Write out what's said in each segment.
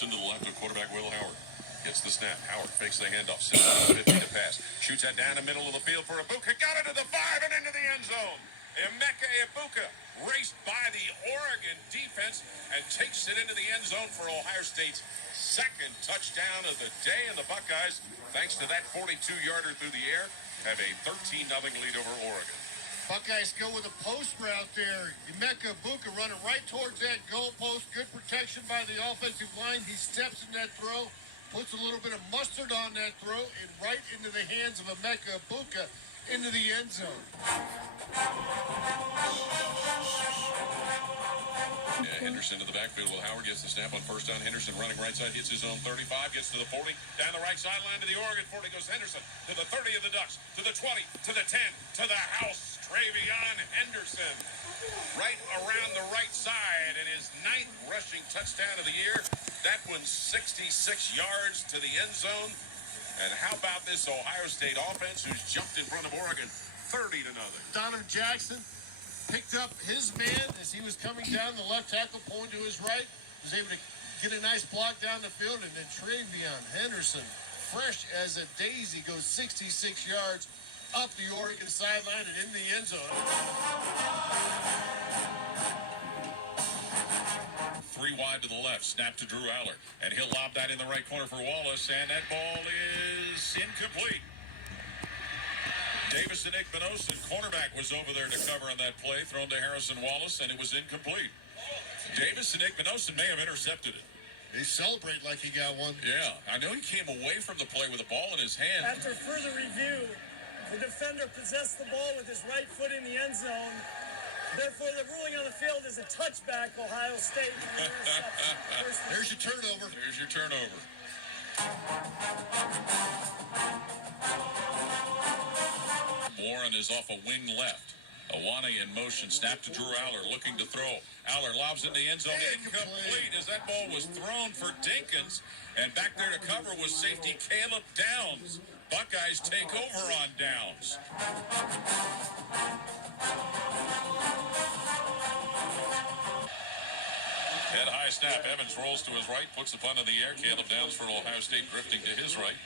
Henderson to the left of quarterback Will Howard. Gets the snap. Howard fakes the handoff. 50 to pass. Shoots that down the middle of the field for Ibuka. Got it to the 5 and into the end zone. Emeka Ibuka raced by the Oregon defense and takes it into the end zone for Ohio State's second touchdown of the day. And the Buckeyes, thanks to that 42-yarder through the air, have a 13-0 lead over Oregon. Buckeyes go with a post route there. Emeka Ibuka running right towards that goal post. Good protection by the offensive line. He steps in that throw, puts a little bit of mustard on that throw, and right into the hands of Emeka Ibuka into the end zone. Henderson to the backfield. Will Howard gets the snap on first down. Henderson running right side, hits his own 35, gets to the 40, down the right sideline to the Oregon 40, goes Henderson to the 30 of the Ducks, to the 20, to the 10, to the house. TreVeyon Henderson right around the right side and his 9th rushing touchdown of the year. That one's 66 yards to the end zone. And how about this Ohio State offense who's jumped in front of Oregon 30-0. Donovan Jackson picked up his man as he was coming down the left tackle, pulling to his right, was able to get a nice block down the field, and then TreVeyon Henderson, fresh as a daisy, goes 66 yards up the Oregon sideline and in the end zone. 3 wide to the left, snap to Drew Aller, and he'll lob that in the right corner for Wallace, and that ball is incomplete. Davison Igbinosun, cornerback, was over there to cover on that play, thrown to Harrison Wallace, and it was incomplete. Davison Igbinosun may have intercepted it. They celebrate like he got one. Yeah, I know he came away from the play with the ball in his hand. After further review, the defender possessed the ball with his right foot in the end zone. Therefore, the ruling on the field is a touchback, Ohio State. There's your turnover. There's your turnover. Warren is off a wing left. Awane in motion, snap to Drew Aller, looking to throw. Aller lobs in the end zone, incomplete as that ball was thrown for Dinkins. And back there to cover was safety Caleb Downs. Buckeyes take over on Downs. Head high snap. Evans rolls to his right, puts the punt in the air. Caleb Downs for Ohio State drifting to his right.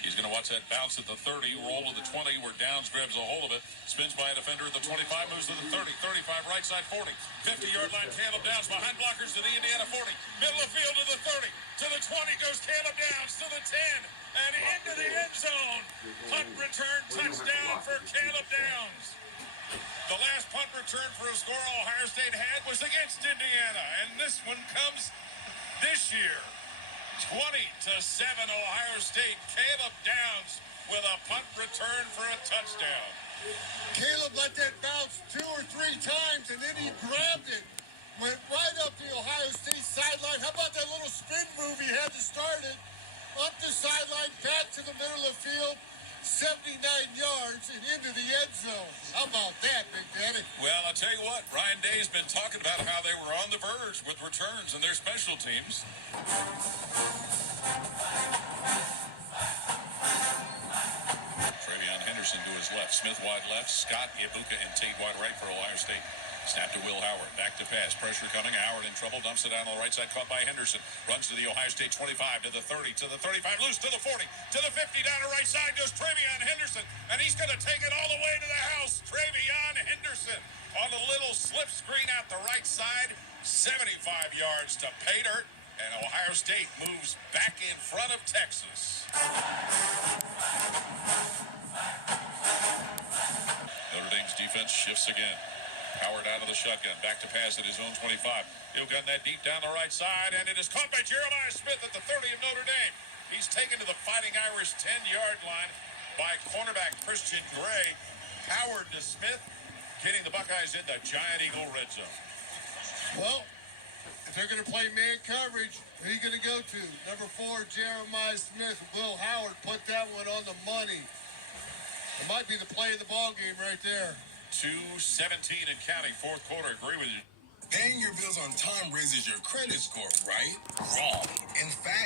He's going to watch that bounce at the 30, roll to the 20, where Downs grabs a hold of it, spins by a defender at the 25, moves to the 30, 35, right side 40, 50-yard line, Caleb Downs behind blockers to the Indiana 40, middle of field to the 30, to the 20 goes Caleb Downs, to the 10, and into the end zone. Punt return touchdown for Caleb Downs. The last punt return for a score Ohio State had was against Indiana, and this one comes this year. 20-7 Ohio State. Caleb Downs with a punt return for a touchdown. Caleb let that bounce 2 or 3 times, and then he grabbed it. Went right up the Ohio State sideline. How about that little spin move he had to start it? Up the sideline, back to the middle of the field. 79 yards and into the end zone. How about that, Big Daddy? Well, I'll tell you what, Ryan Day's been talking about how they were on the verge with returns and their special teams. TreVeyon Henderson to his left, Smith wide left, Scott, Ibuka, and Tate wide right for Ohio State. Snap to Will Howard, back to pass, pressure coming, Howard in trouble, dumps it down on the right side, caught by Henderson, runs to the Ohio State 25, to the 30, to the 35, loose to the 40, to the 50, down the right side goes TreVeyon Henderson, and he's going to take it all the way to the house. TreVeyon Henderson on a little slip screen out the right side, 75 yards to pay dirt, and Ohio State moves back in front of Texas. Notre Dame's defense shifts again. Howard out of the shotgun, back to pass at his own 25. He'll gun that deep down the right side, and it is caught by Jeremiah Smith at the 30 of Notre Dame. He's taken to the Fighting Irish 10-yard line by cornerback Christian Gray. Howard to Smith, getting the Buckeyes in the Giant Eagle red zone. Well, if they're going to play man coverage, who are you going to go to? Number 4, Jeremiah Smith. Will Howard put that one on the money. It might be the play of the ball game right there. 2:17 and counting, fourth quarter. Agree with you. Paying your bills on time raises your credit score, right? Wrong. In fact,